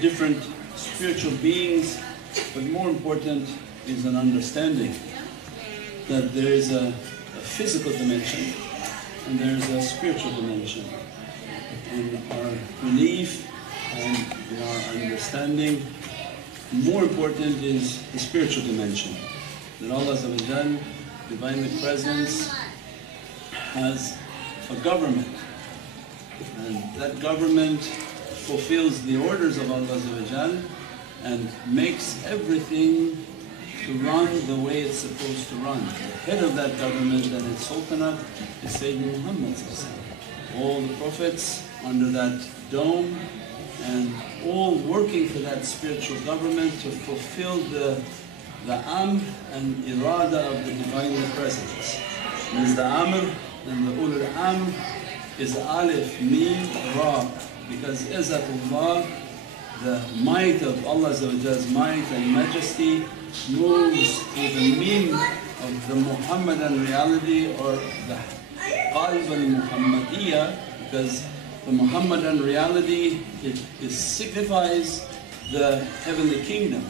different spiritual beings, but more important is an understanding that there is a physical dimension and there is a spiritual dimension. In our belief and in our understanding, more important is the spiritual dimension. That Allah Divinely Presence has a government, and that government fulfills the orders of Allah and makes everything to run the way it's supposed to run. The head of that government and its sultanate is Sayyidina Muhammad. All the prophets under that dome and all working for that spiritual government to fulfill the amr and irada of the Divinely Presence. Means the amr and the ulul amr is alif, mim, ra, because izzatullah, the might of Allah's might and majesty, moves to the mim of the Muhammadan reality, or the qalb al-Muhammadiyya, because the Muhammadan reality it signifies the heavenly kingdom.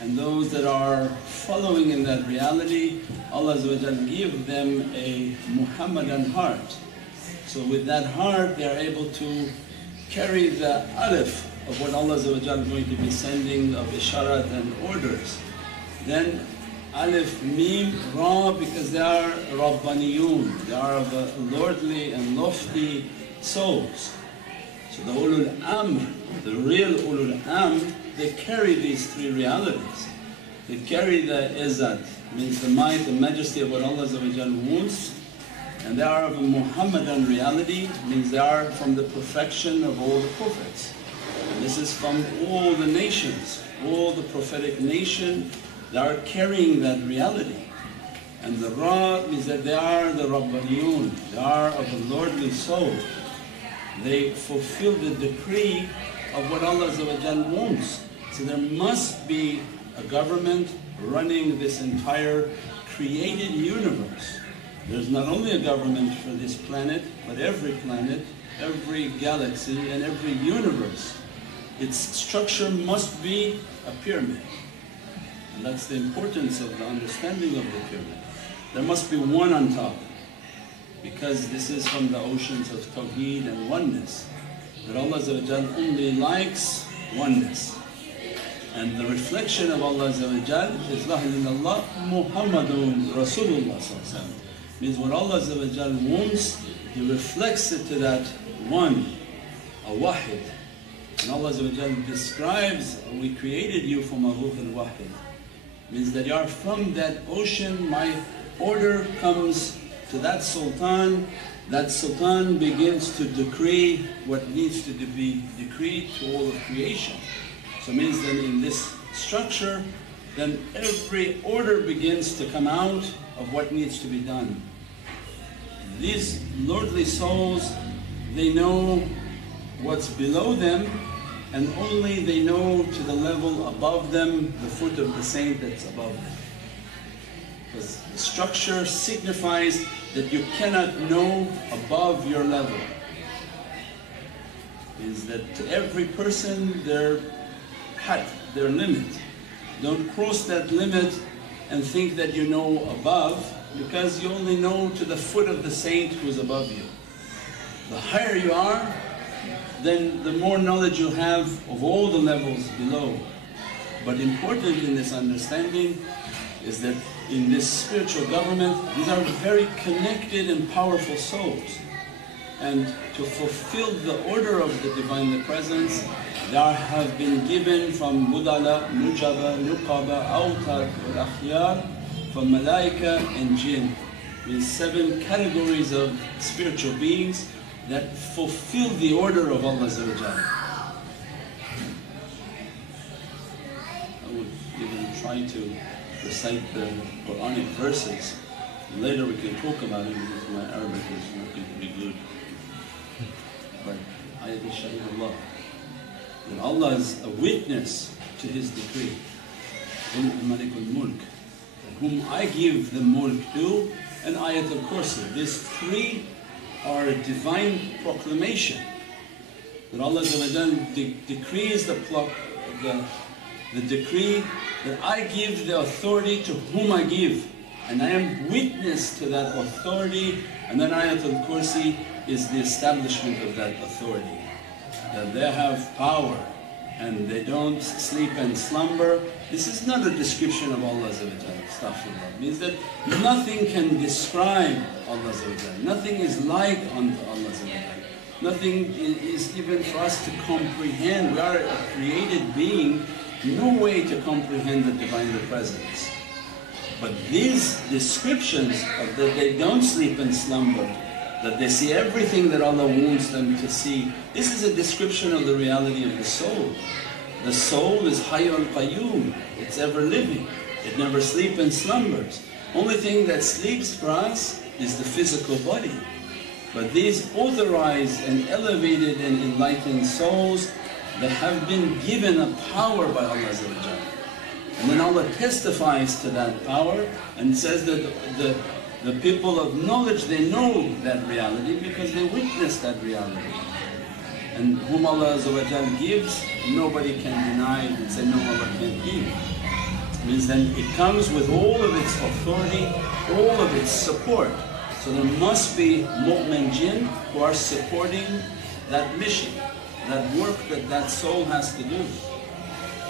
And those that are following in that reality, Allah give them a Muhammadan heart. So with that heart they are able to carry the alif of what Allah is going to be sending of isharat and orders. Then alif, mim, ra, because they are Rabbaniyun, they are of lordly and lofty souls. So the ulul amr, the real ulul amr, they carry these three realities. They carry the izzat, means the might and majesty of what Allah wants, and they are of a Muhammadan reality, means they are from the perfection of all the prophets. And this is from all the nations, all the prophetic nation, they are carrying that reality. And the ra means that they are the Rabbaniyun, they are of a lordly soul. They fulfill the decree of what Allah wants. So there must be a government running this entire created universe. There's not only a government for this planet, but every planet, every galaxy and every universe. Its structure must be a pyramid. And that's the importance of the understanding of the pyramid. There must be one on top, because this is from the oceans of Tawheed and oneness. That Allah only likes oneness. And the reflection of Allah is La ilaha illallah Muhammadun Rasulullah. Means what Allah wants, He reflects it to that one, a wahid. And Allah describes, we created you from a ruh al-wahid. Means that you are from that ocean, my order comes to that sultan begins to decree what needs to be decreed to all of creation. So it means that in this structure, then every order begins to come out of what needs to be done. These lordly souls, they know what's below them, and only they know to the level above them, the foot of the saint that's above them. Because the structure signifies that you cannot know above your level. Is that to every person their had, their limit. Don't cross that limit and think that you know above, because you only know to the foot of the saint who's above you. The higher you are, then the more knowledge you have of all the levels below. But important in this understanding is that in this spiritual government, these are very connected and powerful souls. And to fulfill the order of the Divinely Presence, there have been given from Budala, Nujaba, Nuqaba, Awtad, wal Akhyar, from Malaika and Jinn. These 7 categories of spiritual beings that fulfill the order of Allah. I would even try to recite the Quranic verses. Later we can talk about it because my Arabic is not going to be good. But Ayat al-Shahid Allah. And Allah is a witness to His decree. Malik al-Mulk, whom I give the mulk to, and Ayat al-Kursi. These 3 are a divine proclamation. that Allah decrees the decree that I give the authority to whom I give, and I am witness to that authority. And then Ayatul Kursi is the establishment of that authority, that they have power and they don't sleep and slumber. This is not a description of Allah, astaghfirullah. It means that nothing can describe Allah, nothing is like unto Allah. Nothing is even for us to comprehend. We are a created being, no way to comprehend the Divine Presence. But these descriptions of that they don't sleep and slumber, that they see everything that Allah wants them to see, this is a description of the reality of the soul. The soul is Hayyun Qayyum, it's ever living, it never sleeps and slumbers. Only thing that sleeps for us is the physical body. But these authorized and elevated and enlightened souls, they have been given a power by Allah. And then Allah testifies to that power and says that the people of knowledge, they know that reality because they witness that reality. And whom Allah gives, nobody can deny it and say, no, Allah can't give. It means then it comes with all of its authority, all of its support. So there must be mu'min jinn who are supporting that mission, that work that that soul has to do.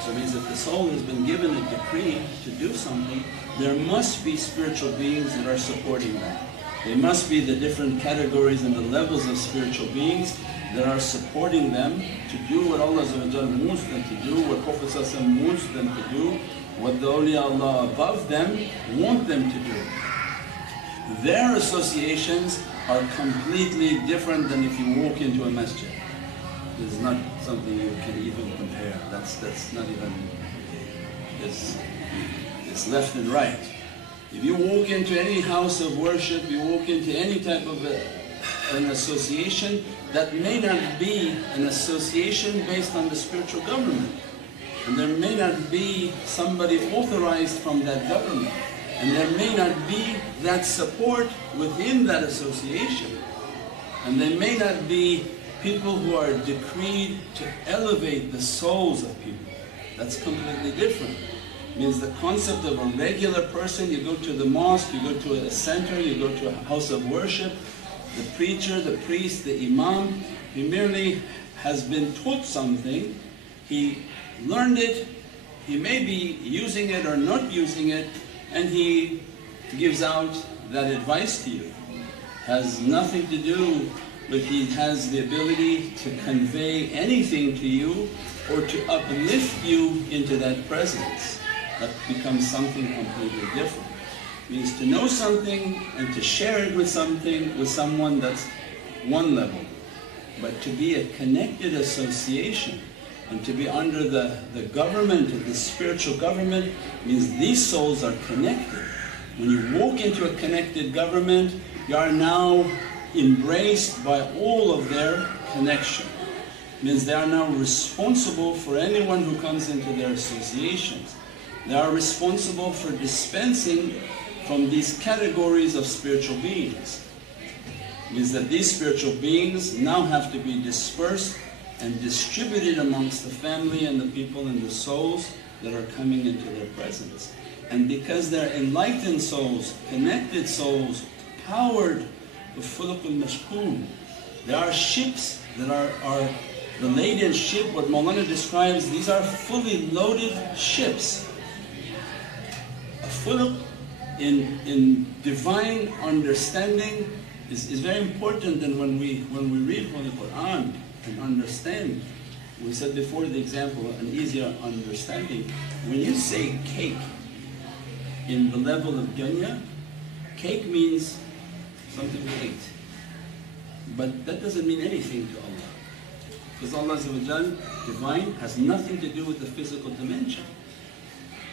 So it means if the soul has been given a decree to do something, there must be spiritual beings that are supporting that. There must be the different categories and the levels of spiritual beings that are supporting them to do what Allah wants them to do, what Prophet wants them to do, what the awliya Allah above them want them to do. Their associations are completely different than if you walk into a masjid. This is not something you can even compare. That's not even, it's left and right. If you walk into any house of worship, you walk into any type of an association, that may not be an association based on the spiritual government. And there may not be somebody authorized from that government. And there may not be that support within that association. And there may not be people who are decreed to elevate the souls of people. That's completely different. It means the concept of a regular person, you go to the mosque, you go to a center, you go to a house of worship, the preacher, the priest, the imam, he merely has been taught something, he learned it, he may be using it or not using it, and he gives out that advice to you. Has nothing to do with he has the ability to convey anything to you or to uplift you into that presence. That becomes something completely different. It means to know something and to share it with someone, that's one level. But to be a connected association and to be under the government of the spiritual government means these souls are connected. When you walk into a connected government, you are now embraced by all of their connection. It means they are now responsible for anyone who comes into their associations. They are responsible for dispensing from these categories of spiritual beings. It means that these spiritual beings now have to be dispersed and distributed amongst the family and the people and the souls that are coming into their presence. And because they're enlightened souls, connected souls, powered with fulukul mashkoon, there are ships that are the laden ship, what Mawlana describes, these are fully loaded ships. A fuluk in divine understanding is very important, and when we read Holy Qur'an and understand, we said before the example, an easier understanding. When you say cake in the level of dunya, cake means something we ate. But that doesn't mean anything to Allah. Because Allah divine has nothing to do with the physical dimension.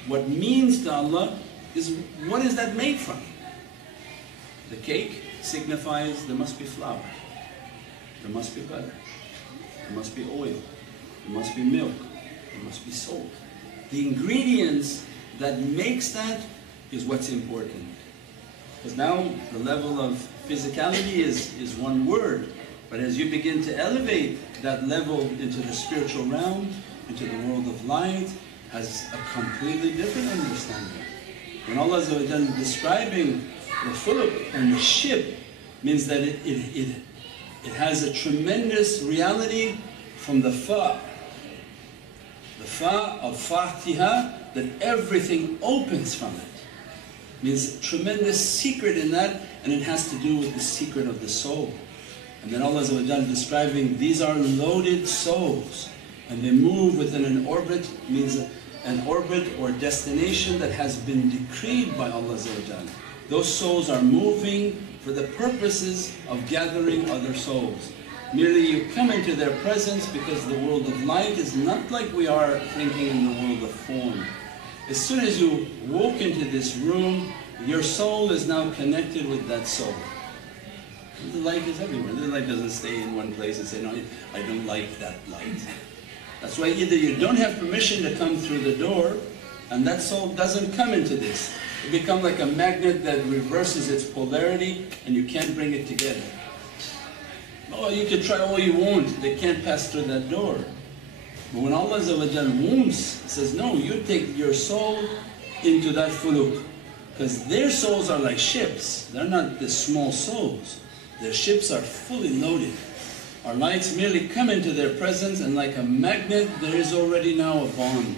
What means to Allah is what is that made from? The cake signifies there must be flour, there must be butter, there must be oil, there must be milk, there must be salt. The ingredients that makes that is what's important. Because now the level of physicality is one word, But as you begin to elevate that level into the spiritual realm, into the world of light, has a completely different understanding. When Allah is describing the fuluk and the ship, means that it has a tremendous reality from the fa. The fa of Fatiha, that everything opens from it. Means tremendous secret in that, and it has to do with the secret of the soul. And then Allah describing these are loaded souls, and they move within an orbit, means an orbit or destination that has been decreed by Allah. Those souls are moving for the purposes of gathering other souls. Merely you come into their presence because the world of light is not like we are thinking in the world of form. As soon as you walk into this room, your soul is now connected with that soul. The light is everywhere. The light doesn't stay in one place and say, no, I don't like that light. That's why either you don't have permission to come through the door, and that soul doesn't come into this. It becomes like a magnet that reverses its polarity and you can't bring it together. Oh, you can try all you want, they can't pass through that door. But when Allah wombs, says, no, you take your soul into that fuluk. Because their souls are like ships, they're not the small souls. Their ships are fully loaded. Our lights merely come into their presence, and like a magnet there is already now a bond.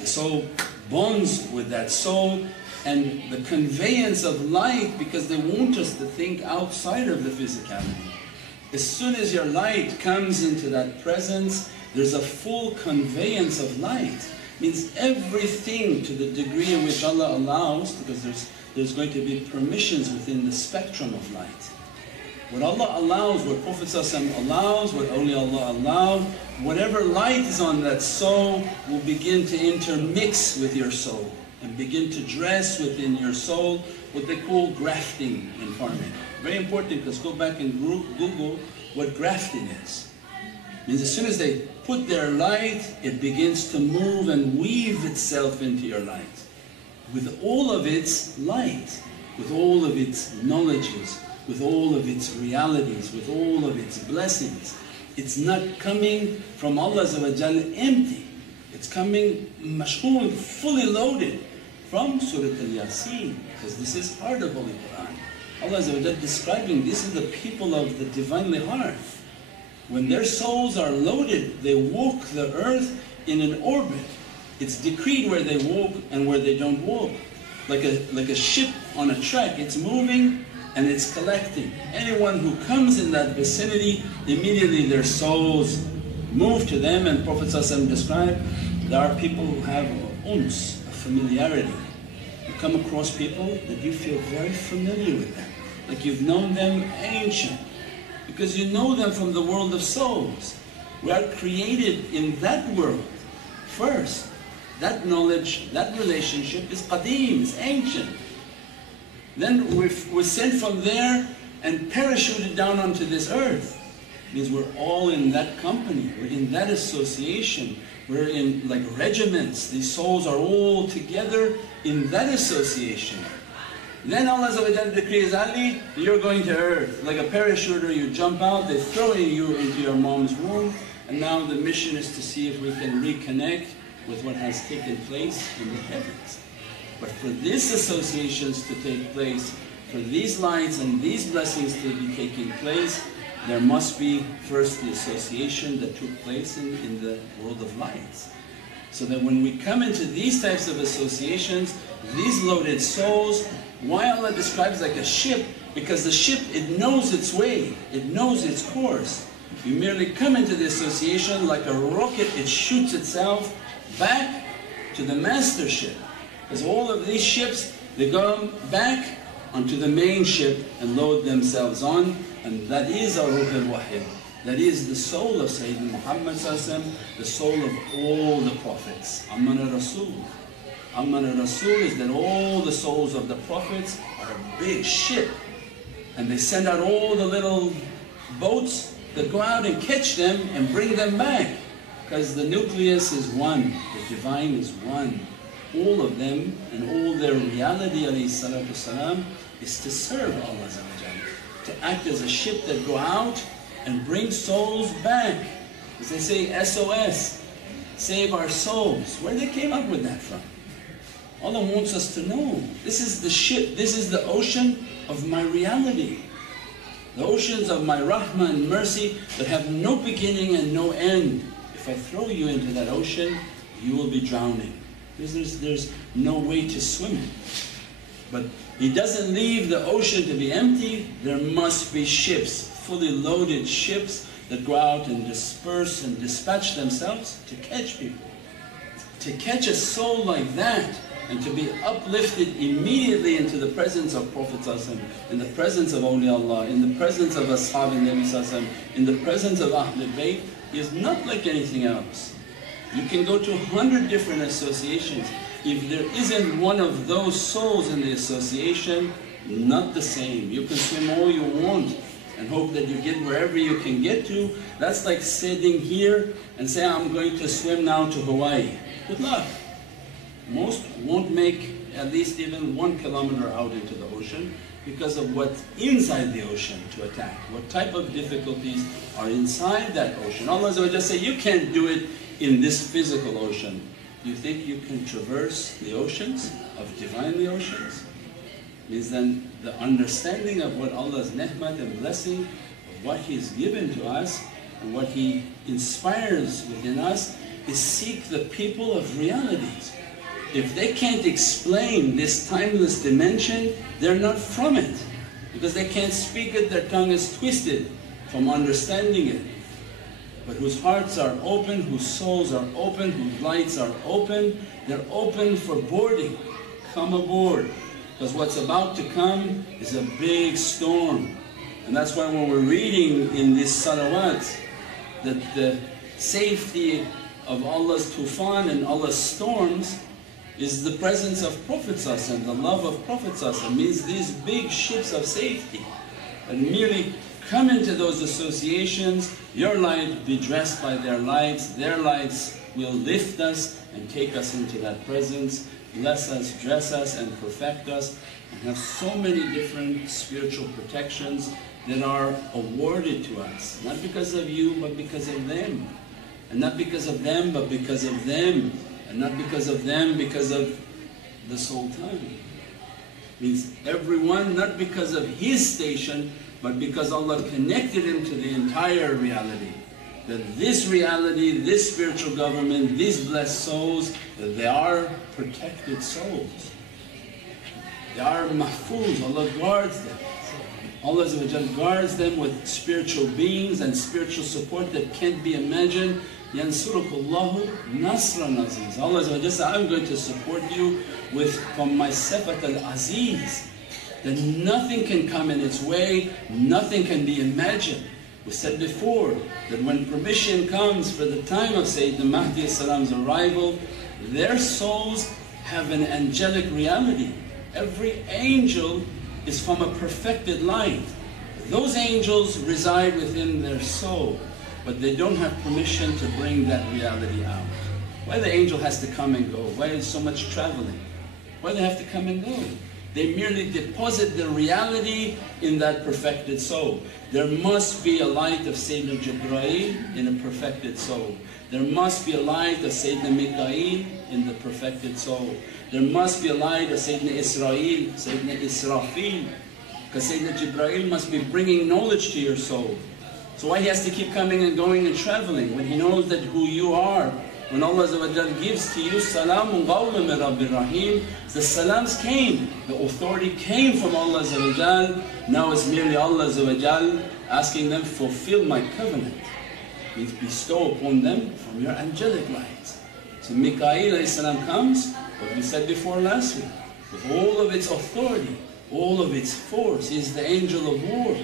The soul bonds with that soul, and the conveyance of light, because they want us to think outside of the physicality. As soon as your light comes into that presence, there's a full conveyance of light. Means everything to the degree in which Allah allows, because there's going to be permissions within the spectrum of light. What Allah allows, what Prophet ﷺ allows, what awliyaullah allow, whatever light is on that soul will begin to intermix with your soul and begin to dress within your soul, what they call grafting in farming. Very important, because go back and Google what grafting is. It means as soon as they put their light, it begins to move and weave itself into your light. With all of its light, with all of its knowledges, with all of its realities, with all of its blessings. It's not coming from Allah empty. It's coming mashhoon, fully loaded from Surah Al-Yasin, because this is part of Holy Quran. Allah describing this is the people of the Divinely Heart. When their souls are loaded, they walk the earth in an orbit. It's decreed where they walk and where they don't walk. Like a ship on a track, it's moving and it's collecting. Anyone who comes in that vicinity, immediately their souls move to them. And Prophet ﷺ described, there are people who have uns, a familiarity. You come across people that you feel very familiar with them, like you've known them ancient, because you know them from the world of souls. We are created in that world first. That knowledge, that relationship is qadeem, is ancient. Then we're sent from there and parachuted down onto this earth. It means we're all in that company, we're in that association, we're in like regiments. These souls are all together in that association. Then Allah decrees, Ali, you're going to earth. Like a parachuter, you jump out, they throw you into your mom's womb, and now the mission is to see if we can reconnect with what has taken place in the heavens. But for these associations to take place, for these lights and these blessings to be taking place, there must be first the association that took place in the world of lights. So that when we come into these types of associations, these loaded souls, why Allah describes like a ship? Because the ship, it knows its way, it knows its course. You merely come into the association like a rocket, it shoots itself back to the master ship. Because all of these ships, they go back onto the main ship and load themselves on, and that is our Ruh al-Wahid. That is the soul of Sayyidina Muhammad, the soul of all the Prophets. Amman Rasul. Amman Rasul is that all the souls of the Prophets are a big ship, and they send out all the little boats that go out and catch them and bring them back. Because the nucleus is one, the Divine is one. All of them and all their reality alayhi salatu salam is to serve Allah, to act as a ship that go out and bring souls back. As they say, SOS, save our souls. Where they came up with that from? Allah wants us to know, this is the ship, this is the ocean of my reality. The oceans of my rahmah and mercy that have no beginning and no end. If I throw you into that ocean, you will be drowning. Because there's no way to swim it. But He doesn't leave the ocean to be empty. There must be ships, fully loaded ships that go out and disperse and dispatch themselves to catch people. To catch a soul like that and to be uplifted immediately into the presence of Prophet ﷺ, in the presence of awliyaullah, in the presence of Ashab al-Nabi ﷺ, in the presence of Ahlul Bayt, is not like anything else. You can go to 100 different associations. If there isn't one of those souls in the association, not the same. You can swim all you want and hope that you get wherever you can get to. That's like sitting here and say, I'm going to swim now to Hawaii. Good luck. Most won't make at least even 1 kilometer out into the ocean because of what's inside the ocean to attack. What type of difficulties are inside that ocean. Allah just say, you can't do it in this physical ocean. You think you can traverse the oceans of divinely oceans? Means then the understanding of what Allah's ni'mat and blessing, of what He's given to us and what He inspires within us is seek the people of realities. If they can't explain this timeless dimension, they're not from it. Because they can't speak it, their tongue is twisted from understanding it. But whose hearts are open, whose souls are open, whose lights are open, they're open for boarding. Come aboard. Because what's about to come is a big storm. And that's why when we're reading in this salawat that the safety of Allah's tufan and Allah's storms is the presence of Prophet ﷺ, the love of Prophet ﷺ, means these big ships of safety. And merely come into those associations, your light be dressed by their lights will lift us and take us into that presence, bless us, dress us and perfect us, and have so many different spiritual protections that are awarded to us, not because of you but because of them, and not because of them but because of them, and not because of them, because of the Sultan. Means everyone, not because of his station, but because Allah connected him to the entire reality. That this reality, this spiritual government, these blessed souls, that they are protected souls. They are mahfuz, Allah guards them. Allah guards them with spiritual beings and spiritual support that can't be imagined. Yansurukullahu nasran aziz. Allah says, I'm going to support you with from my sifat al-aziz, that nothing can come in its way, nothing can be imagined. We said before that when permission comes for the time of Sayyidina Mahdi's arrival, their souls have an angelic reality. Every angel is from a perfected light. Those angels reside within their soul, but they don't have permission to bring that reality out. Why the angel has to come and go? Why is so much traveling? Why do they have to come and go? They merely deposit the reality in that perfected soul. There must be a light of Sayyidina Jibreel in a perfected soul. There must be a light of Sayyidina Mikaeel in the perfected soul. There must be a light of Sayyidina Israel, Sayyidina Israfil, because Sayyidina Jibreel must be bringing knowledge to your soul. So why he has to keep coming and going and traveling when he knows that who you are? When Allah gives to you, Salamun qawlan min Rabbir Rahim, the salams came, the authority came from Allah. Now it's merely Allah asking them, fulfill my covenant. Means bestow upon them from your angelic lights. So Mikaeel comes, what we said before last week, with all of its authority, all of its force. He is the angel of war,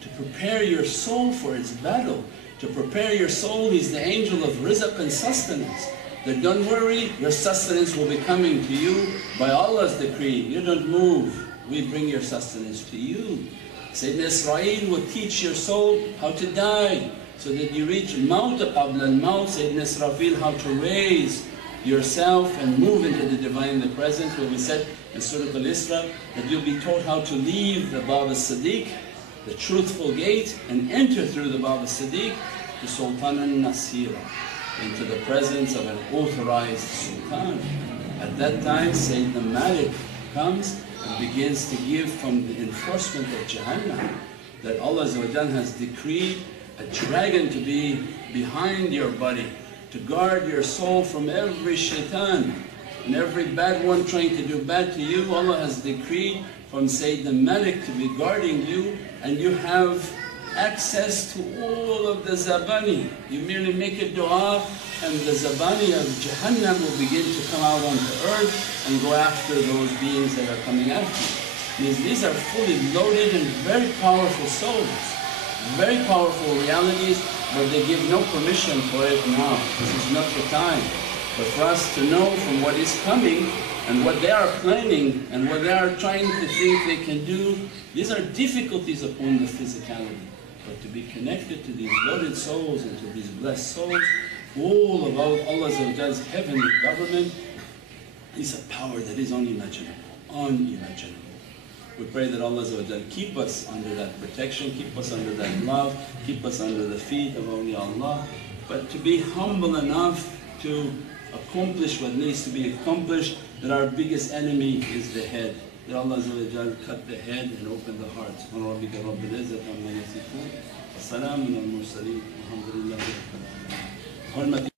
to prepare your soul for its battle. To prepare your soul, he's the angel of rizq and sustenance. That don't worry, your sustenance will be coming to you by Allah's decree. You don't move, we bring your sustenance to you. Sayyidina Israel will teach your soul how to die, so that you reach maut qabla al-maut. Sayyidina Israfil how to raise yourself and move into the Divine, the Presence, where we said in Surah Al-Isra that you'll be taught how to leave the Bab al-Siddiq, the truthful gate, and enter through the Bab as-Siddiq to Sultanan Nasira, into the presence of an authorized Sultan. At that time Sayyidina Malik comes and begins to give from the enforcement of Jahannam, that Allah has decreed a dragon to be behind your body, to guard your soul from every shaitan and every bad one trying to do bad to you. Allah has decreed from Sayyidina Malik to be guarding you, and you have access to all of the zabani. You merely make a dua and the zabani of Jahannam will begin to come out onto earth and go after those beings that are coming after you. Means these are fully loaded and very powerful souls, very powerful realities, but they give no permission for it now. This is not the time. But for us to know from what is coming and what they are planning and what they are trying to think they can do, these are difficulties upon the physicality. But to be connected to these loaded souls and to these blessed souls, all about Allah's heavenly government is a power that is unimaginable, unimaginable. We pray that Allah keep us under that protection, keep us under that love, keep us under the feet of awliyaullah, but to be humble enough to accomplish what needs to be accomplished, that our biggest enemy is the head. That Allah cut the head and open the hearts. وَرَبِّكَ رَبِّ الْعِزَّةِ عَمَّا يَصِفُونَ وَسَلَامٌ عَلَى الْمُرْسَلِينَ وَالْحَمْدُ لِلَّهِ رَبِّ الْعَالَمِينَ.